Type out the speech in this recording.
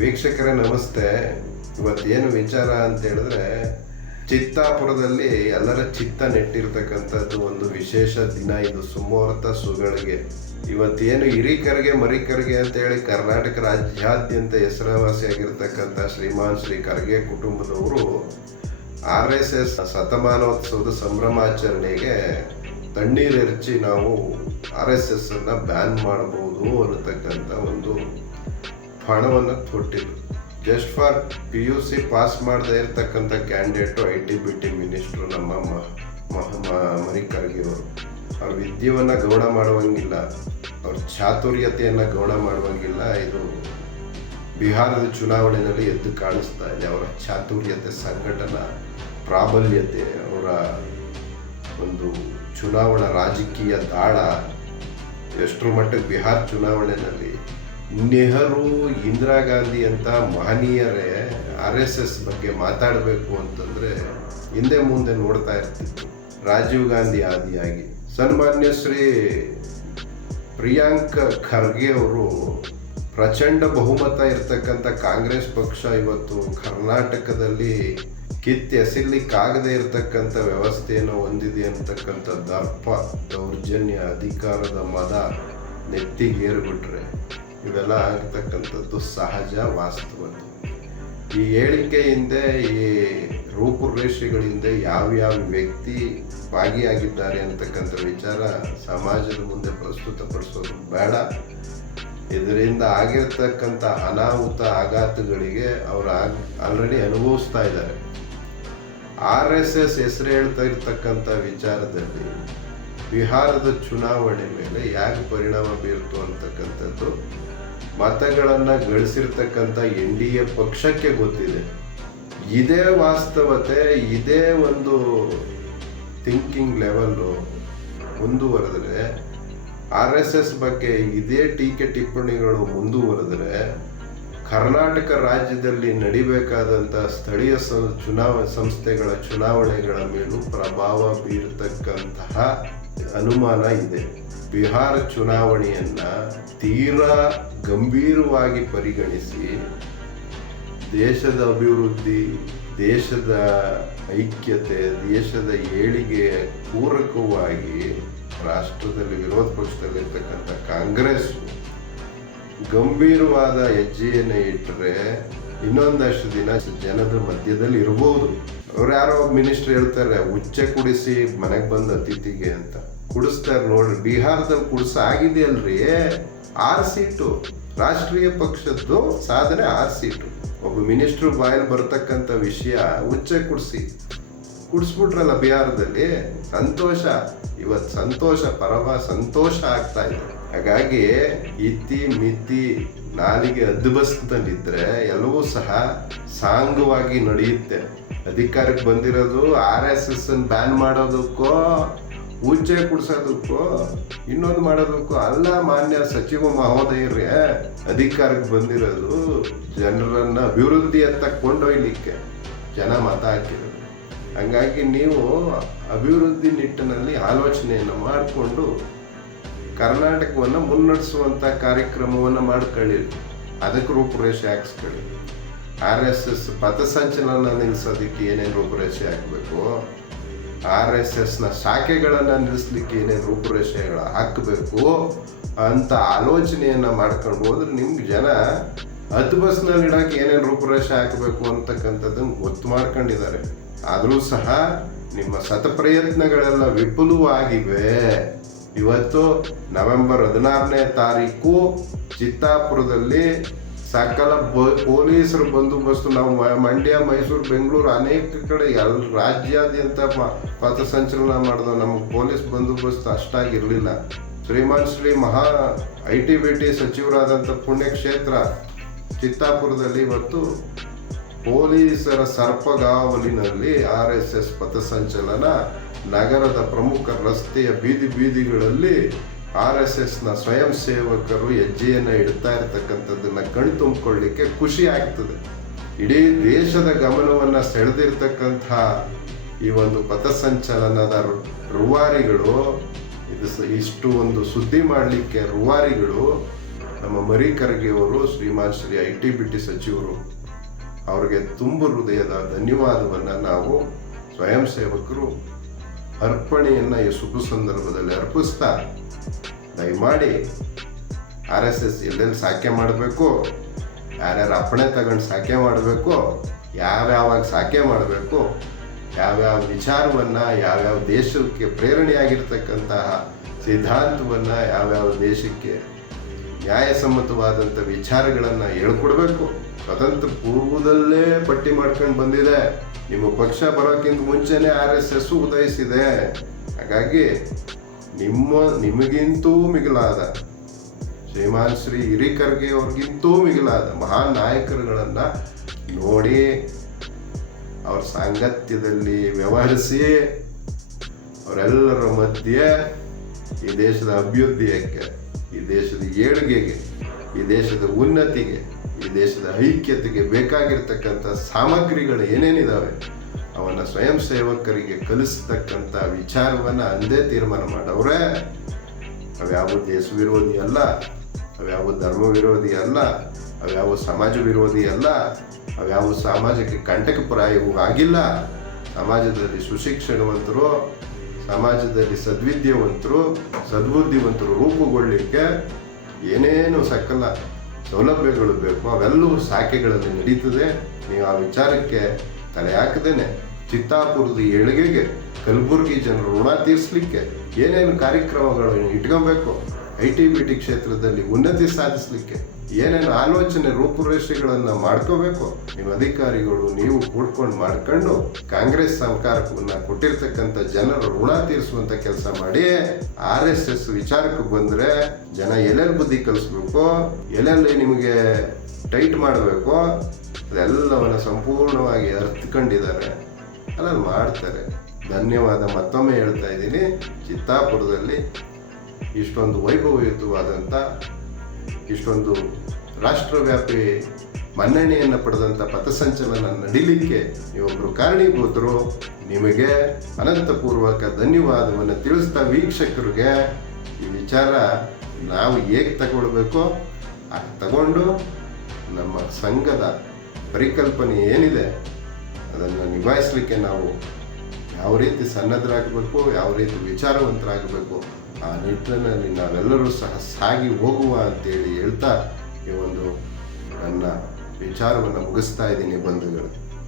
ವೀಕ್ಷಕರೇ, ನಮಸ್ತೆ. ಇವತ್ತೇನು ವಿಚಾರ ಅಂತ ಹೇಳಿದ್ರೆ, ಚಿತ್ತಾಪುರದಲ್ಲಿ ಎಲ್ಲರ ಚಿತ್ತ ನೆಟ್ಟಿರ್ತಕ್ಕಂಥದ್ದು ಒಂದು ವಿಶೇಷ ದಿನ. ಇದು ಸುಮುಹೂರ್ತ ಸುಗಳಿಗೆ. ಇವತ್ತೇನು ಹಿರಿಕರಿಗೆ, ಮರಿಕರಿಗೆ ಅಂತ ಹೇಳಿ ಕರ್ನಾಟಕ ರಾಜ್ಯಾದ್ಯಂತ ಹೆಸರುವಾಸಿಯಾಗಿರ್ತಕ್ಕಂಥ ಶ್ರೀಮಾನ್ ಶ್ರೀ ಖರ್ಗೆ ಕುಟುಂಬದವರು ಆರ್ ಎಸ್ ಎಸ್ ಶತಮಾನೋತ್ಸವದ ಸಂಭ್ರಮಾಚರಣೆಗೆ ತಣ್ಣೀರೆರಚಿ ನಾವು ಆರ್ ಎಸ್ ಎಸ್ ಅನ್ನ ಬ್ಯಾನ್ ಮಾಡಬಹುದು ಅನ್ನತಕ್ಕಂಥ ಒಂದು ಹಣವನ್ನು ಕೊಟ್ಟಿದ್ರು just for P U C pass ಮಾಡದೇ ಇರತಕ್ಕಂಥ candidate I T B T minister ನಮ್ಮ ಮ- ಮ- ಮ- ಮರಿಕರ್ಗೆ ಅವರು ವಿದ್ಯೆಯನ್ನು ಗೌಣ ಮಾಡುವಂಗಿಲ್ಲ. ಅವ್ರ ಚಾತುರ್ಯತೆಯನ್ನು ಗೌಣ ಮಾಡುವಂಗಿಲ್ಲ. ಇದು ಬಿಹಾರದ ಚುನಾವಣೆಯಲ್ಲಿ ಎದ್ದು ಕಾಣಿಸ್ತಾ ಇದೆ. ಅವರ ಚಾತುರ್ಯತೆ, ಸಂಘಟನಾ, ಪ್ರಾಬಲ್ಯತೆ, ಅವರ ಒಂದು ಚುನಾವಣಾ ರಾಜಕೀಯ ದಾಳ ಎಷ್ಟರ ಮಟ್ಟಿಗೆ ಬಿಹಾರ್ ಚುನಾವಣೆಯಲ್ಲಿ ನೆಹರು, ಇಂದಿರಾ ಗಾಂಧಿ ಅಂತ ಮಹನೀಯರೇ ಆರ್ ಎಸ್ ಎಸ್ ಬಗ್ಗೆ ಮಾತಾಡಬೇಕು ಅಂತಂದರೆ ಹಿಂದೆ ಮುಂದೆ ನೋಡ್ತಾ ಇರ್ತಿತ್ತು ರಾಜೀವ್ ಗಾಂಧಿ ಆದಿಯಾಗಿ. ಸನ್ಮಾನ್ಯ ಶ್ರೀ ಪ್ರಿಯಾಂಕ್ ಖರ್ಗೆ ಅವರು ಪ್ರಚಂಡ ಬಹುಮತ ಇರತಕ್ಕಂಥ ಕಾಂಗ್ರೆಸ್ ಪಕ್ಷ ಇವತ್ತು ಕರ್ನಾಟಕದಲ್ಲಿ ಕಿತ್ತು ಎಸಿಲಿಕ್ಕಾಗದೇ ಇರತಕ್ಕಂಥ ವ್ಯವಸ್ಥೆಯನ್ನು ಹೊಂದಿದೆ ಅಂತಕ್ಕಂಥ ದರ್ಪ ದೌರ್ಜನ್ಯ ಅಧಿಕಾರದ ಮದ ನೆತ್ತಿಗೇರ್ಬಿಟ್ರೆ ಇವೆಲ್ಲ ಆಗ್ತಕ್ಕಂಥದ್ದು ಸಹಜ ವಾಸ್ತವ ಈ ಹೇಳಿಕೆ ಹಿಂದೆ, ಈ ರೂಪುರೇಷೆಗಳಿಂದ ಯಾವ್ಯಾವ ವ್ಯಕ್ತಿ ಭಾಗಿಯಾಗಿದ್ದಾರೆ ಅಂತಕ್ಕಂಥ ವಿಚಾರ ಸಮಾಜದ ಮುಂದೆ ಪ್ರಸ್ತುತಪಡಿಸೋದು ಬೇಡ. ಇದರಿಂದ ಆಗಿರ್ತಕ್ಕಂಥ ಅನಾಹುತ ಆಘಾತಗಳಿಗೆ ಅವರು ಆಲ್ರೆಡಿ ಅನುಭವಿಸ್ತಾ ಇದ್ದಾರೆ. ಆರ್ ಎಸ್ ಎಸ್ ಹೆಸರು ಹೇಳ್ತಾ ಇರ್ತಕ್ಕಂಥ ವಿಚಾರದಲ್ಲಿ ಬಿಹಾರದ ಚುನಾವಣೆ ಮೇಲೆ ಯಾಕೆ ಪರಿಣಾಮ ಬೀರ್ತು ಅಂತಕ್ಕಂಥದ್ದು ಮತಗಳನ್ನು ಗಳಿಸಿರ್ತಕ್ಕಂಥ ಎನ್ ಡಿ ಎ ಪಕ್ಷಕ್ಕೆ ಗೊತ್ತಿದೆ. ಇದೇ ವಾಸ್ತವತೆ, ಇದೇ ಒಂದು ಥಿಂಕಿಂಗ್ ಲೆವೆಲ್ಲು ಮುಂದುವರೆದ್ರೆ, ಆರ್ ಎಸ್ ಎಸ್ ಬಗ್ಗೆ ಇದೇ ಟೀಕೆ ಟಿಪ್ಪಣಿಗಳು ಮುಂದುವರೆದ್ರೆ, ಕರ್ನಾಟಕ ರಾಜ್ಯದಲ್ಲಿ ನಡಿಬೇಕಾದಂಥ ಸ್ಥಳೀಯ ಚುನಾವ, ಸಂಸ್ಥೆಗಳ ಚುನಾವಣೆಗಳ ಮೇಲೂ ಪ್ರಭಾವ ಬೀರತಕ್ಕಂತಹ ಅನುಮಾನ ಇದೆ. ಬಿಹಾರ ಚುನಾವಣೆಯನ್ನ ತೀರಾ ಗಂಭೀರವಾಗಿ ಪರಿಗಣಿಸಿ, ದೇಶದ ಅಭಿವೃದ್ಧಿ, ದೇಶದ ಐಕ್ಯತೆ, ದೇಶದ ಏಳಿಗೆ ಪೂರಕವಾಗಿ ರಾಷ್ಟ್ರದಲ್ಲಿ, ವಿರೋಧ ಪಕ್ಷದಲ್ಲಿರ್ತಕ್ಕಂಥ ಕಾಂಗ್ರೆಸ್ ಗಂಭೀರವಾದ ಹೆಜ್ಜೆಯನ್ನು ಇಟ್ಟರೆ ಇನ್ನೊಂದಷ್ಟು ದಿನ ಜನದ ಮಧ್ಯದಲ್ಲಿ ಇರಬಹುದು ಅವ್ರು ಯಾರೋ ಮಿನಿಸ್ಟರ್ ಹೇಳ್ತಾರೆ, ಉಚ್ಚೆ ಕುಡಿಸಿ ಮನೆಗೆ ಬಂದ ಅತಿಥಿಗೆ ಅಂತ. ಕುಡಿಸ್ತಾರೆ ನೋಡ್ರಿ. ಬಿಹಾರದಲ್ಲಿ ಕುಡಿಸ ಆಗಿದೆಯಲ್ರಿ ಆರು ಸೀಟು. ರಾಷ್ಟ್ರೀಯ ಪಕ್ಷದ್ದು ಸಾಧನೆ ಆರು ಸೀಟು. ಒಬ್ಬ ಮಿನಿಸ್ಟ್ರು ಬಾಯಲ್ಲಿ ಬರ್ತಕ್ಕಂಥ ವಿಷಯ ಉಚ್ಚೆ ಕುಡಿಸಿ. ಕುಡಿಸ್ಬಿಟ್ರಲ್ಲ ಬಿಹಾರದಲ್ಲಿ? ಸಂತೋಷ. ಇವತ್ತು ಸಂತೋಷ, ಪರಮ ಸಂತೋಷ ಆಗ್ತಾ ಇದೆ. ಹಾಗಾಗಿ ಇತಿ ಮಿತಿ ನಾಲಿಗೆ ಅದ್ಬಸ್ತಲ್ಲಿದ್ರೆ ಎಲ್ಲವೂ ಸಹ ಸಾಂಗವಾಗಿ ನಡೆಯುತ್ತೆ. ಅಧಿಕಾರಕ್ಕೆ ಬಂದಿರೋದು ಆರ್ ಎಸ್ ಎಸ್ ಬ್ಯಾನ್ ಮಾಡೋದಕ್ಕೋ ಉಚ್ಚೆ ಕುಡ್ಸೋದಕ್ಕೂ, ಇನ್ನೊಂದು ಮಾಡೋದಕ್ಕೂ ಅಲ್ಲ ಮಾನ್ಯ ಸಚಿವ ಮಹೋದಯರೇ, ಅಧಿಕಾರಕ್ಕೆ ಬಂದಿರೋದು ಜನರನ್ನ ಅಭಿವೃದ್ಧಿಯತ್ತ ಕೊಂಡೊಯ್ಲಿಕ್ಕೆ. ಜನ ಮತ ಹಾಕಿರೋದು. ಹಂಗಾಗಿ ನೀವು ಅಭಿವೃದ್ಧಿ ನಿಟ್ಟಿನಲ್ಲಿ ಆಲೋಚನೆಯನ್ನು ಮಾಡಿಕೊಂಡು ಕರ್ನಾಟಕವನ್ನು ಮುನ್ನಡೆಸುವಂಥ ಕಾರ್ಯಕ್ರಮವನ್ನು ಮಾಡ್ಕೊಳ್ಳಿ ಅದಕ್ಕೆ ರೂಪುರೇಷೆ ಹಾಕ್ಸ್ಕೊಳ್ಳಿ. ಆರ್ ಎಸ್ ಎಸ್ ಪಥಸಂಚಲನ ನಿಲ್ಲಿಸೋದಕ್ಕೆ ಏನೇನು ರೂಪುರೇಷೆ ಹಾಕಬೇಕು? ಆರ್ ಎಸ್ ಎಸ್ನ ಶಾಖೆಗಳನ್ನು ನಿಲ್ಲಿಸ್ಲಿಕ್ಕೆ ಏನೇನು ರೂಪುರೇಷೆಗಳು ಹಾಕಬೇಕು ಅಂತ ಆಲೋಚನೆಯನ್ನು ಮಾಡ್ಕೊಂಡು ಹೋದ್ರೆ ನಿಮ್ಗೆ ಜನ ಹತ್ತು ಬಸ್ನಲ್ಲಿ ಇಡಕ್ಕೆ ಏನೇನು ರೂಪುರೇಷೆ ಹಾಕಬೇಕು ಅಂತಕ್ಕಂಥದ್ದನ್ನು ಗೊತ್ತು ಮಾಡ್ಕೊಂಡಿದ್ದಾರೆ. ಆದರೂ ಸಹ ನಿಮ್ಮ ಸತಪ್ರಯತ್ನಗಳೆಲ್ಲ ವಿಪುಲವಾಗಿವೆ. ಇವತ್ತು ನವೆಂಬರ್ ಹದಿನಾರನೇ ತಾರೀಕು ಚಿತ್ತಾಪುರದಲ್ಲಿ ಸಕಲ ಬ- ಪೊಲೀಸರು ಬಂದೋಬಸ್ತು ನಾವು ಮಂಡ್ಯ, ಮೈಸೂರು, ಬೆಂಗಳೂರು ಅನೇಕ ಕಡೆ ಎಲ್ಲ ರಾಜ್ಯಾದ್ಯಂತ ಪಥಸಂಚಲನ ಮಾಡಿದ ನಮಗೆ ಪೊಲೀಸ್ ಬಂದೋಬಸ್ತು ಅಷ್ಟಾಗಿರಲಿಲ್ಲ. ಶ್ರೀಮಾನ್ ಶ್ರೀ ಮಹಾ ಐ ಟಿ ಬಿ ಟಿ ಸಚಿವರಾದಂಥ ಪುಣ್ಯಕ್ಷೇತ್ರ ಚಿತ್ತಾಪುರದಲ್ಲಿ ಇವತ್ತು ಪೊಲೀಸರ ಸರ್ಪಗಾವಲಿನಲ್ಲಿ ಆರ್ ಎಸ್ ಎಸ್ ಪಥಸಂಚಲನ ನಗರದ ಪ್ರಮುಖ ರಸ್ತೆಯ ಬೀದಿ ಬೀದಿಗಳಲ್ಲಿ ಆರ್ ಎಸ್ ಎಸ್ನ ಸ್ವಯಂ ಸೇವಕರು ಹೆಜ್ಜೆಯನ್ನು ಇಡ್ತಾ ಇರ್ತಕ್ಕಂಥದ್ದನ್ನ ಕಣ್ ತುಂಬಿಕೊಳ್ಳಿಕ್ಕೆ ಖುಷಿ ಆಗ್ತದೆ. ಇಡೀ ದೇಶದ ಗಮನವನ್ನು ಸೆಳೆದಿರ್ತಕ್ಕಂಥ ಈ ಒಂದು ಪಥಸಂಚಲನದ ಸಂಚಲನದ ರೂವಾರಿಗಳು, ಇದು ಇಷ್ಟು ಒಂದು ಸುದ್ದಿ ಮಾಡಲಿಕ್ಕೆ ರುವಾರಿಗಳು, ನಮ್ಮ ಮರಿ ಖರ್ಗೆಯವರು, Shriman Shri I T B T ಸಚಿವರು, ಅವ್ರಿಗೆ ತುಂಬ ಹೃದಯದ ಧನ್ಯವಾದವನ್ನು ನಾವು ಸ್ವಯಂ ಸೇವಕರು ಅರ್ಪಣೆಯನ್ನು ಈ ಶುಭ ಸಂದರ್ಭದಲ್ಲಿ ಅರ್ಪಿಸ್ತಾ, ದಯಮಾಡಿ ಆರ್ ಎಸ್ ಎಸ್ ಎಲ್ಲೆಲ್ಲಿ ಸಾಕೆ ಮಾಡಬೇಕು, ಯಾರ್ಯಾರು ಅಪ್ಪಣೆ ತಗೊಂಡು ಸಾಕೆ ಮಾಡಬೇಕು, ಯಾವ್ಯಾವಾಗ ಸಾಕೆ ಮಾಡಬೇಕು, ಯಾವ್ಯಾವ ವಿಚಾರವನ್ನು, ಯಾವ್ಯಾವ ದೇಶಕ್ಕೆ ಪ್ರೇರಣೆಯಾಗಿರ್ತಕ್ಕಂತಹ ಸಿದ್ಧಾಂತವನ್ನು, ಯಾವ್ಯಾವ ದೇಶಕ್ಕೆ ನ್ಯಾಯಸಮ್ಮತವಾದಂಥ ವಿಚಾರಗಳನ್ನು ಹೇಳ್ಕೊಡ್ಬೇಕು. ಸ್ವತಂತ್ರ ಪೂರ್ವದಲ್ಲೇ ಪಟ್ಟಿ ಮಾಡ್ಕೊಂಡು ಬಂದಿದೆ. ನಿಮ್ಮ ಪಕ್ಷ ಬರೋಕ್ಕಿಂತ ಮುಂಚೆನೇ ಆರ್ ಎಸ್ ಎಸ್ ಉದಯಿಸಿದೆ. ಹಾಗಾಗಿ ನಿಮ್ಮ, ನಿಮಗಿಂತೂ ಮಿಗಿಲಾದ ಶ್ರೀಮಾನ್ ಶ್ರೀ ಹಿರಿಕರ್ಗೆ ಅವ್ರಿಗಿಂತೂ ಮಿಗಿಲಾದ ಮಹಾನ್ ನಾಯಕರುಗಳನ್ನು ನೋಡಿ ಅವ್ರ ಸಾಂಗತ್ಯದಲ್ಲಿ ವ್ಯವಹರಿಸಿ ಅವರೆಲ್ಲರ ಮಧ್ಯೆ ಈ ದೇಶದ ಅಭಿವೃದ್ಧಿಯಕ್ಕೆ ಈ ದೇಶದ ಏಳಿಗೆಗೆ, ಈ ದೇಶದ ಉನ್ನತಿಗೆ, ಈ ದೇಶದ ಐಕ್ಯತೆಗೆ ಬೇಕಾಗಿರ್ತಕ್ಕಂಥ ಸಾಮಗ್ರಿಗಳು ಏನೇನಿದ್ದಾವೆ ಅವನ್ನ ಸ್ವಯಂ ಸೇವಕರಿಗೆ ಕಲಿಸತಕ್ಕಂಥ ವಿಚಾರವನ್ನು ಅಂದೇ ತೀರ್ಮಾನ ಮಾಡವ್ರೆ. ಅವ್ಯಾವ ದೇಶ ವಿರೋಧಿ ಅಲ್ಲ ಅವ್ಯಾವ ಧರ್ಮ ವಿರೋಧಿ ಅಲ್ಲ ಅವ್ಯಾವ ಸಮಾಜ ವಿರೋಧಿ ಅಲ್ಲ ಅವ್ಯಾವ ಸಮಾಜಕ್ಕೆ ಕಂಟಕಪ್ರಾಯವೂ ಆಗಿಲ್ಲ. ಸಮಾಜದಲ್ಲಿ ಸುಶಿಕ್ಷಣವಂತರು ಸಮಾಜದಲ್ಲಿ ಸದ್ವಿದ್ಯವಂತರು, ಸದ್ಬುದ್ಧಿವಂತರು ರೂಪುಗೊಳ್ಳಿಕ್ಕೆ ಏನೇನು ಸಕಲ ಸೌಲಭ್ಯಗಳು ಬೇಕು, ಅವೆಲ್ಲವೂ ಶಾಖೆಗಳಲ್ಲಿ ನಡೀತದೆ. ನೀವು ಆ ವಿಚಾರಕ್ಕೆ ತಲೆ ಹಾಕದೇನೆ. ಚಿತ್ತಾಪುರದ ಏಳಿಗೆಗೆ, ಕಲಬುರಗಿ ಜನರು ಋಣ ತೀರಿಸಲಿಕ್ಕೆ ಏನೇನು ಕಾರ್ಯಕ್ರಮಗಳನ್ನು ಇಟ್ಕೊಬೇಕು? ಐ ಟಿ ಬಿ ಟಿ ಕ್ಷೇತ್ರದಲ್ಲಿ ಉನ್ನತಿ ಸಾಧಿಸಲಿಕ್ಕೆ ಏನೇನು ಆಲೋಚನೆ ರೂಪುರೇಷೆಗಳನ್ನು ಮಾಡ್ಕೋಬೇಕು? ನಿಮ್ಮ ಅಧಿಕಾರಿಗಳು ನೀವು ಕೂಡ್ಕೊಂಡು ಮಾಡ್ಕೊಂಡು ಕಾಂಗ್ರೆಸ್ ಸರ್ಕಾರವನ್ನ ಕೊಟ್ಟಿರ್ತಕ್ಕಂಥ ಜನರ ಋಣ ತೀರಿಸುವಂತ ಕೆಲಸ ಮಾಡಿ ಆರ್ ಎಸ್ ಎಸ್ ವಿಚಾರಕ್ಕೆ ಬಂದ್ರೆ ಜನ ಎಲ್ಲೆಲ್ಲಿ ಬುದ್ಧಿ ಕಲಿಸ್ಬೇಕು, ಎಲ್ಲೆಲ್ಲಿ ನಿಮಗೆ ಟೈಟ್ ಮಾಡಬೇಕು, ಅದೆಲ್ಲವನ್ನ ಸಂಪೂರ್ಣವಾಗಿ ಅರ್ಥಕೊಂಡಿದ್ದಾರೆ ಅಲ್ಲ ಮಾಡ್ತಾರೆ. ಧನ್ಯವಾದ. ಮತ್ತೊಮ್ಮೆ ಹೇಳ್ತಾ ಇದ್ದೀನಿ. ಚಿತ್ತಾಪುರದಲ್ಲಿ ಇಷ್ಟೊಂದು ವೈಭವಯುತವಾದಂಥ ಇಷ್ಟೊಂದು ರಾಷ್ಟ್ರವ್ಯಾಪಿ ಮನ್ನಣೆಯನ್ನು ಪಡೆದಂಥ ಪಥಸಂಚಲನ ನಡೀಲಿಕ್ಕೆ ನೀವೊಬ್ಬರು ಕಾರಣೀಭೂತರು. ನಿಮಗೆ ಅನಂತಪೂರ್ವಕ ಧನ್ಯವಾದವನ್ನು ತಿಳಿಸ್ತಾ ವೀಕ್ಷಕರಿಗೆ ಈ ವಿಚಾರ ನಾವು ಹೇಗೆ ತಗೊಳ್ಬೇಕೋ ಅದು ತಗೊಂಡು ನಮ್ಮ ಸಂಘದ ಪರಿಕಲ್ಪನೆ ಏನಿದೆ ಅದನ್ನು ನಿಭಾಯಿಸಲಿಕ್ಕೆ ನಾವು ಯಾವ ರೀತಿ ಸನ್ನದ್ಧರಾಗಬೇಕು ಯಾವ ರೀತಿ ವಿಚಾರವಂತರಾಗಬೇಕು, ಆ ನಿಟ್ಟಿನಲ್ಲಿ ನಾವೆಲ್ಲರೂ ಸಹ ಸಾಗಿ ಹೋಗುವ ಅಂತೇಳಿ ಹೇಳ್ತಾ ಈ ಒಂದು ನನ್ನ ವಿಚಾರವನ್ನು ಮುಗಿಸ್ತಾ ಇದ್ದೀನಿ ಬಂಧುಗಳು.